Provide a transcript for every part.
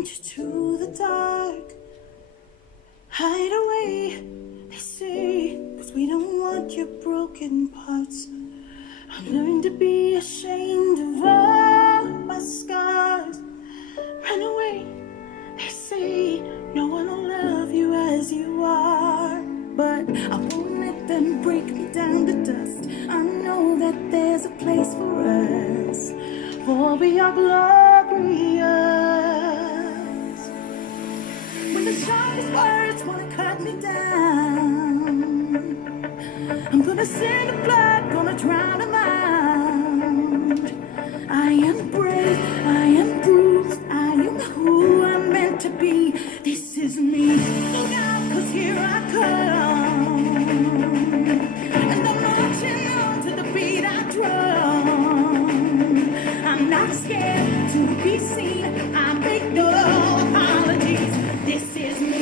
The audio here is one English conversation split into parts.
into the dark. Hide away, they say, 'cause we don't want your broken parts. I learned to be ashamed of all my scars. Run away, they say, no one will love you as you are. But I won't let them break me down to dust. I know that there's a place for us, for we are glorious. When the sharpest words wanna cut me down, I'm gonna send the blood, gonna drown them out. I am brave, I am bruised, I am who I'm meant to be. This is me. Look out, 'cause here I come. And I'm marching on to the beat I drum. I'm not scared to be seen. I make no apologies. This is me.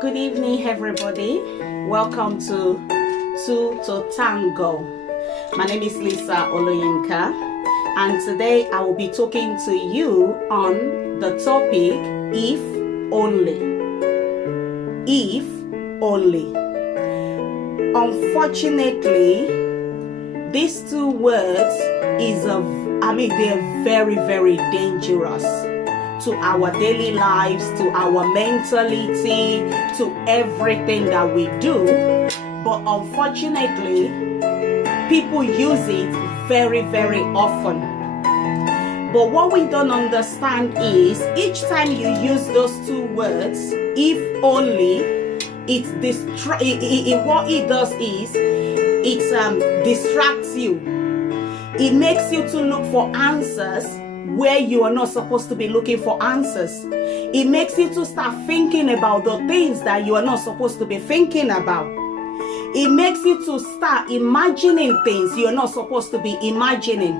Good evening, everybody. Welcome to Tango. My name is Lisa Oloyinka, and today I will be talking to you on the topic, if only. If only. Unfortunately, these two words they're very, very dangerous to our daily lives, to our mentality, to everything that we do. But unfortunately, people use it very, very often. But what we don't understand is, each time you use those two words, if only, what it does is, it distracts you. It makes you to look for answers where you are not supposed to be looking for answers. It makes you to start thinking about the things that you are not supposed to be thinking about. It makes you to start imagining things you're not supposed to be imagining.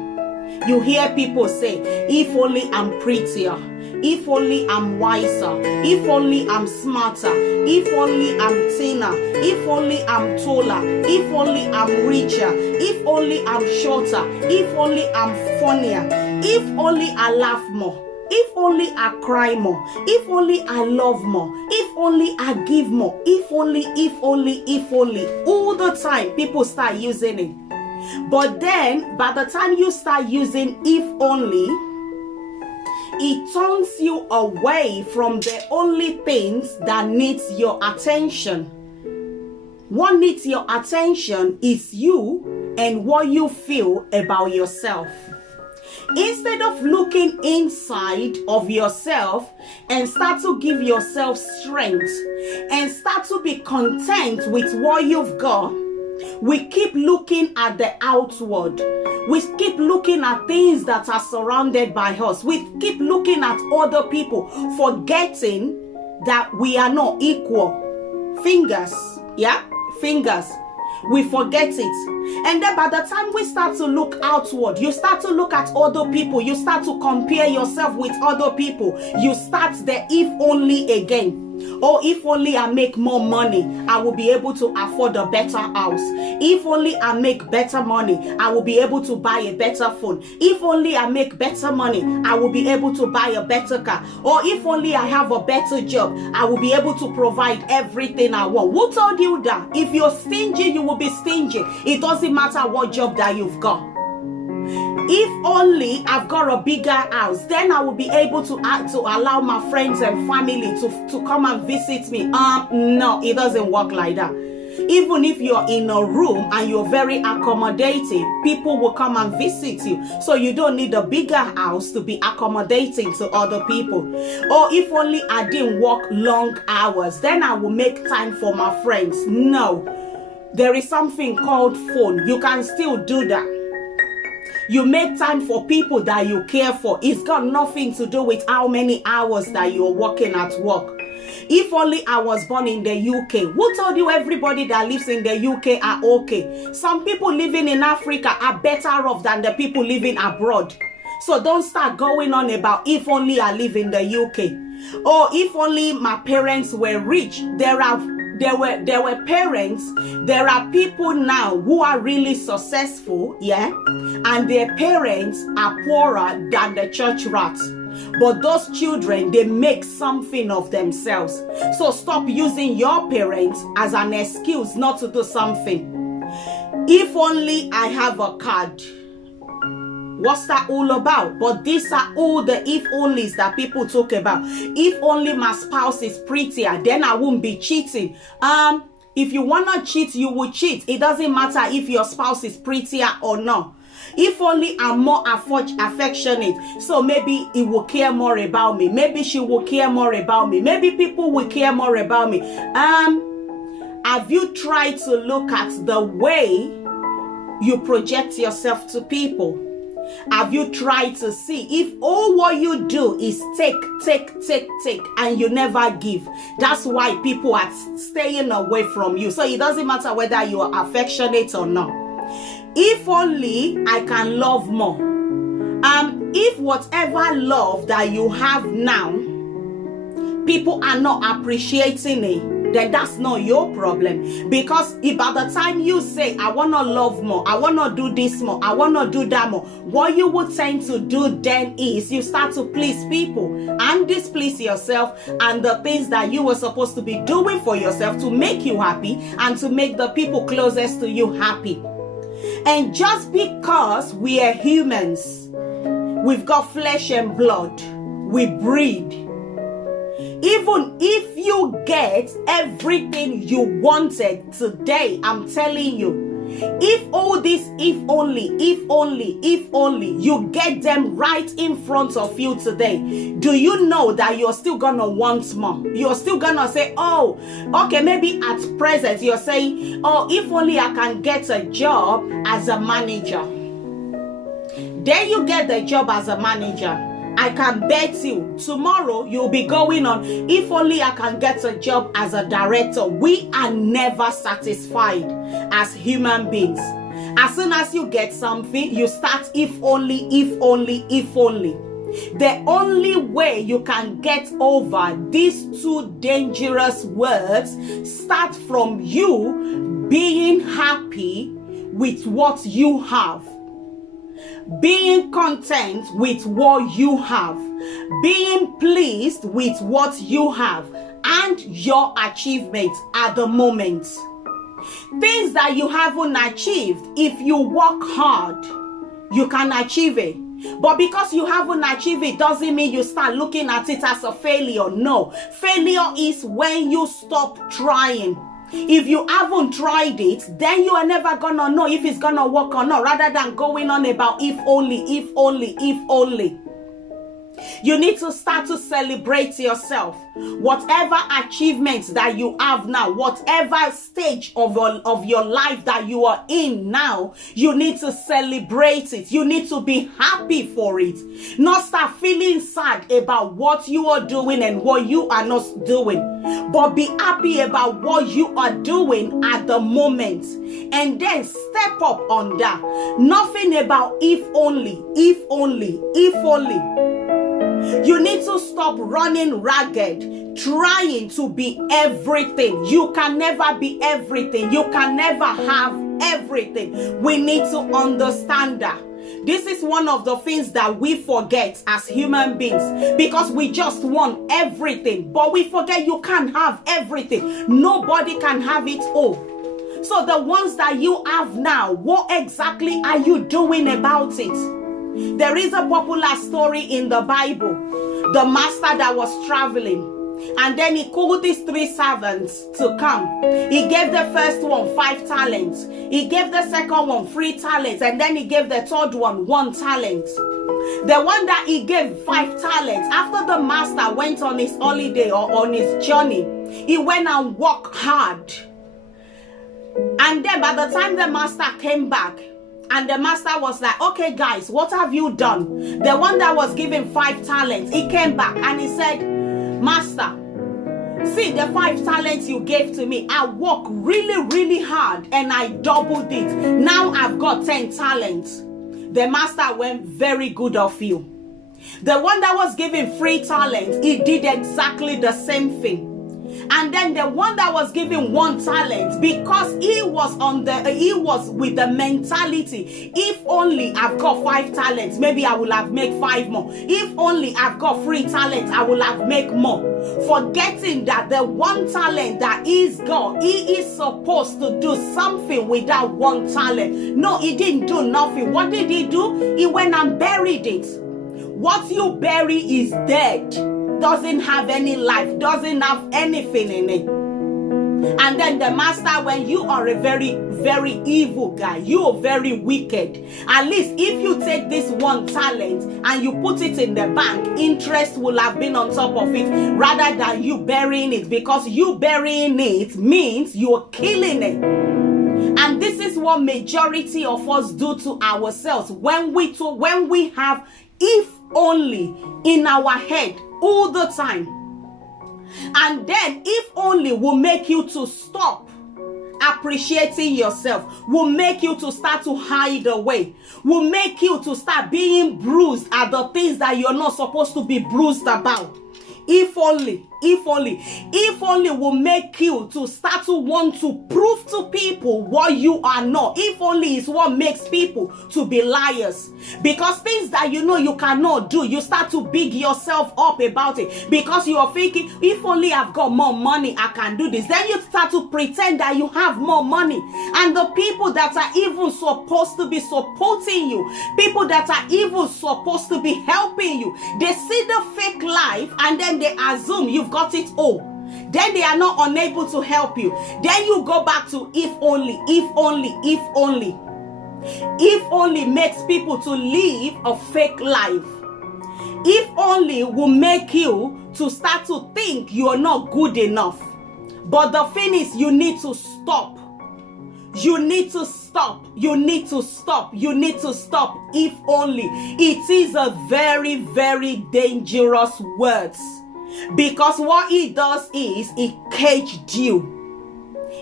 You hear people say, if only I'm prettier, if only I'm wiser, if only I'm smarter, if only I'm thinner, if only I'm taller, if only I'm richer, if only I'm shorter, if only I'm funnier, if only I laugh more, if only I cry more, if only I love more, if only I give more, if only, if only, if only. All the time, people start using it. But then, by the time you start using if only, it turns you away from the only things that needs your attention. What needs your attention is you and what you feel about yourself. Instead of looking inside of yourself and start to give yourself strength and start to be content with what you've got, we keep looking at the outward. We keep looking at things that are surrounded by us. We keep looking at other people, forgetting that we are not equal. Fingers. We forget it. And then by the time we start to look outward, you start to look at other people, you start to compare yourself with other people, you start the if only again. Oh, if only I make more money, I will be able to afford a better house. If only I make better money, I will be able to buy a better phone. If only I make better money, I will be able to buy a better car. Or if only I have a better job, I will be able to provide everything I want. Who told you that? If you're stingy, you will be stingy. It doesn't matter what job that you've got. If only I've got a bigger house, then I will be able to allow my friends and family to come and visit me. No, it doesn't work like that. Even if you're in a room and you're very accommodating, people will come and visit you. So you don't need a bigger house to be accommodating to other people. Or if only I didn't work long hours, then I will make time for my friends. No, there is something called phone. You can still do that. You make time for people that you care for. It's got nothing to do with how many hours that you're working at work. If only I was born in the UK. Who told you everybody that lives in the UK are okay? Some people living in Africa are better off than the people living abroad. So don't start going on about if only I live in the UK. Or if only my parents were rich. There were parents, there are people now who are really successful, yeah, and their parents are poorer than the church rats. But those children, they make something of themselves. So stop using your parents as an excuse not to do something. If only I have a card. What's that all about? But these are all the if onlys that people talk about. If only my spouse is prettier, then I won't be cheating. If you want to cheat, you will cheat. It doesn't matter if your spouse is prettier or not. If only I'm more affectionate, so maybe he will care more about me. Maybe she will care more about me. Maybe people will care more about me. Have you tried to look at the way you project yourself to people? Have you tried to see if all what you do is take, and you never give? That's why people are staying away from you. So it doesn't matter whether you are affectionate or not. If only I can love more. If whatever love that you have now, people are not appreciating it, then that's not your problem. Because if by the time you say, I want to love more, I want to do this more, I want to do that more, what you would tend to do then is you start to please people and displease yourself and the things that you were supposed to be doing for yourself to make you happy and to make the people closest to you happy. And just because we are humans, we've got flesh and blood, we breathe. Even if you get everything you wanted today, I'm telling you, if all this if only, you get them right in front of you today, do you know that you're still gonna want more? You're still gonna say, oh, okay, maybe at present you're saying, oh, if only I can get a job as a manager. Then you get the job as a manager. I can bet you tomorrow you'll be going on, if only I can get a job as a director. We are never satisfied as human beings. As soon as you get something, you start if only. The only way you can get over these two dangerous words start from you being happy with what you have. Being content with what you have, being pleased with what you have and your achievements at the moment. Things that you haven't achieved, if you work hard, you can achieve it. But because you haven't achieved it doesn't mean you start looking at it as a failure. No, failure is when you stop trying. If you haven't tried it, then you are never gonna know if it's gonna work or not, rather than going on about if only. You need to start to celebrate yourself. Whatever achievements that you have now, whatever stage of your life that you are in now, you need to celebrate it. You need to be happy for it. Not start feeling sad about what you are doing and what you are not doing. But be happy about what you are doing at the moment. And then step up on that. Nothing about if only. You need to stop running ragged trying to be everything. You can never be everything. You can never have everything. We need to understand that. This is one of the things that we forget as human beings, because we just want everything, but we forget you can't have everything. Nobody can have it all. So the ones that you have now, what exactly are you doing about it? There is a popular story in the Bible. The master that was traveling, and then he called these 3 servants to come. He gave the first one 5 talents. He gave the second one 3 talents. And then he gave the third one 1 talent. The one that he gave 5 talents, after the master went on his holiday or on his journey, he went and worked hard. And then by the time the master came back, and the master was like, okay guys, what have you done? The one that was given 5 talents, he came back and he said, master, see the 5 talents you gave to me, I worked really hard and I doubled it. Now I've got 10 talents. The master went, very good of you. The one that was given 3 talents, he did exactly the same thing. And then the one that was given 1 talent, because he was with the mentality, if only I've got 5 talents, maybe I will have made 5 more. If only I've got 3 talents, I will have made more. Forgetting that the 1 talent that he's got, he is supposed to do something with that 1 talent. No, he didn't do nothing. What did he do? He went and buried it. What you bury is dead. Doesn't have any life, doesn't have anything in it. And then the master, when you are a very evil guy, you are very wicked, at least if you take this 1 talent and you put it in the bank, interest will have been on top of it rather than you burying it, because you burying it means you're killing it. And this is what majority of us do to ourselves when we have if only in our head all the time. And then if only will make you to stop appreciating yourself, will make you to start to hide away, will make you to start being bruised at the things that you're not supposed to be bruised about. If only will make you to start to want to prove to people what you are not. If only is what makes people to be liars. Because things that you know you cannot do, you start to big yourself up about it. Because you are thinking, if only I've got more money, I can do this. Then you start to pretend that you have more money. And the people that are even supposed to be supporting you, people that are even supposed to be helping you, they see the fake life and then they assume you've got it all. Then they are not unable to help you. Then you go back to if only. If only makes people to live a fake life. If only will make you to start to think you are not good enough. But the thing is, you need to stop. You need to stop. You need to stop. You need to stop. If only. It is a very dangerous word. Because what it does is it caged you.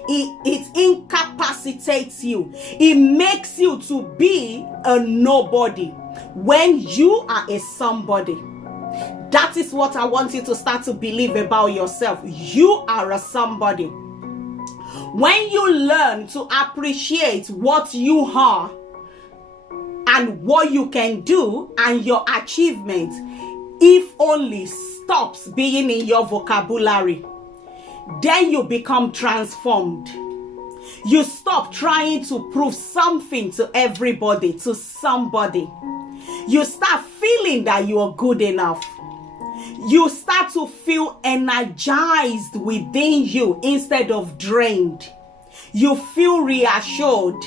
It incapacitates you. It makes you to be a nobody when you are a somebody. That is what I want you to start to believe about yourself. You are a somebody. When you learn to appreciate what you are and what you can do and your achievements, if only stops being in your vocabulary, then you become transformed. You stop trying to prove something to everybody, to somebody. You start feeling that you are good enough. You start to feel energized within you instead of drained. You feel reassured.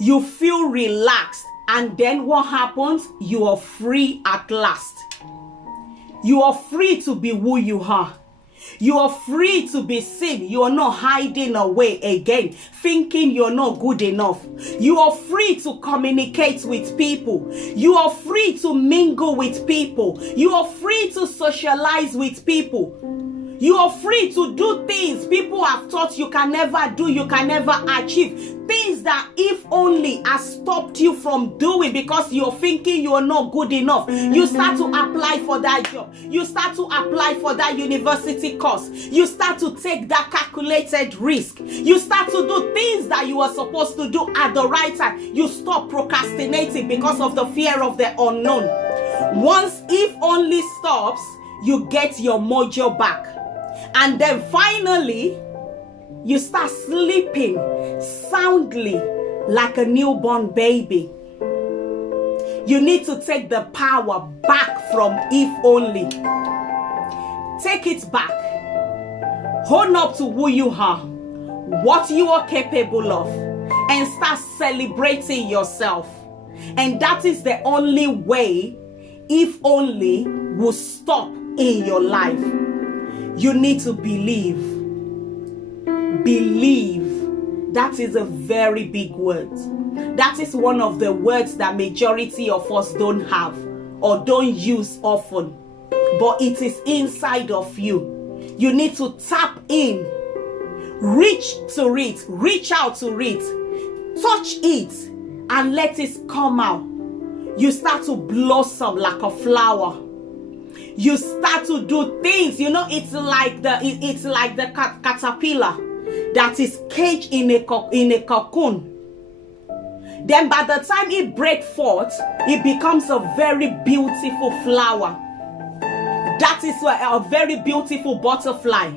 You feel relaxed. And then what happens? You are free at last. You are free to be who you are. You are free to be seen. You are not hiding away again, thinking you're not good enough. You are free to communicate with people. You are free to mingle with people. You are free to socialize with people. You are free to do things people have thought you can never do, you can never achieve. Things that if only has stopped you from doing because you're thinking you're not good enough. You start to apply for that job. You start to apply for that university course. You start to take that calculated risk. You start to do things that you are supposed to do at the right time. You stop procrastinating because of the fear of the unknown. Once if only stops, you get your mojo back. And then finally, you start sleeping soundly like a newborn baby. You need to take the power back from if only. Take it back. Hold up to who you are, what you are capable of, and start celebrating yourself. And that is the only way if only will stop in your life. You need to believe. Believe. That is a very big word. That is one of the words that majority of us don't have or don't use often. But it is inside of you. You need to tap in. Reach to it. Reach out to it. Touch it and let it come out. You start to blossom like a flower. You start to do things. You know, it's like the caterpillar that is caged in a cocoon. Then by the time it breaks forth, it becomes a very beautiful flower. That is a very beautiful butterfly.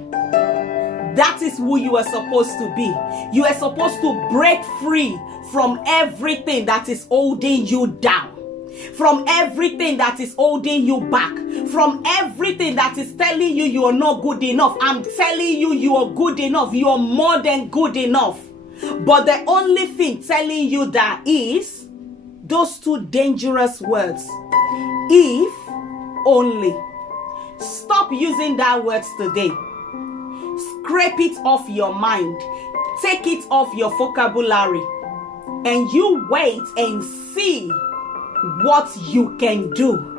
That is who you are supposed to be. You are supposed to break free from everything that is holding you down. From everything that is holding you back. From everything that is telling you you are not good enough. I'm telling you you are good enough. You are more than good enough. But the only thing telling you that is those two dangerous words. If only. Stop using that words today. Scrape it off your mind. Take it off your vocabulary. And you wait and see what you can do.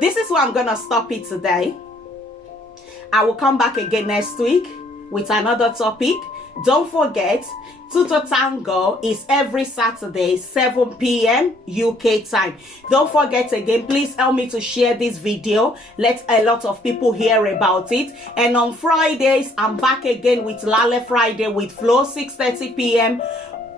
This is where I'm gonna stop it today. I will come back again next week with another topic. Don't forget, Tutor Tango is every Saturday, 7 p.m. UK time. Don't forget again, please help me to share this video. Let a lot of people hear about it. And on Fridays, I'm back again with Lale Friday with F.L.O, 6:30 p.m.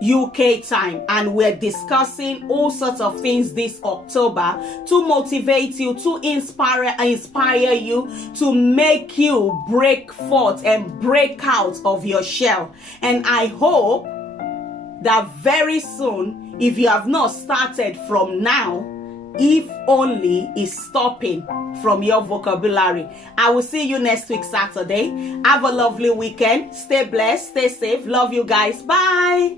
UK time, and we're discussing all sorts of things this October to motivate you, to inspire you, to make you break forth and break out of your shell. And I hope that very soon, if you have not started from now, if only is stopping from your vocabulary. I will see you next week Saturday. Have a lovely weekend. Stay blessed, stay safe. Love you guys. Bye.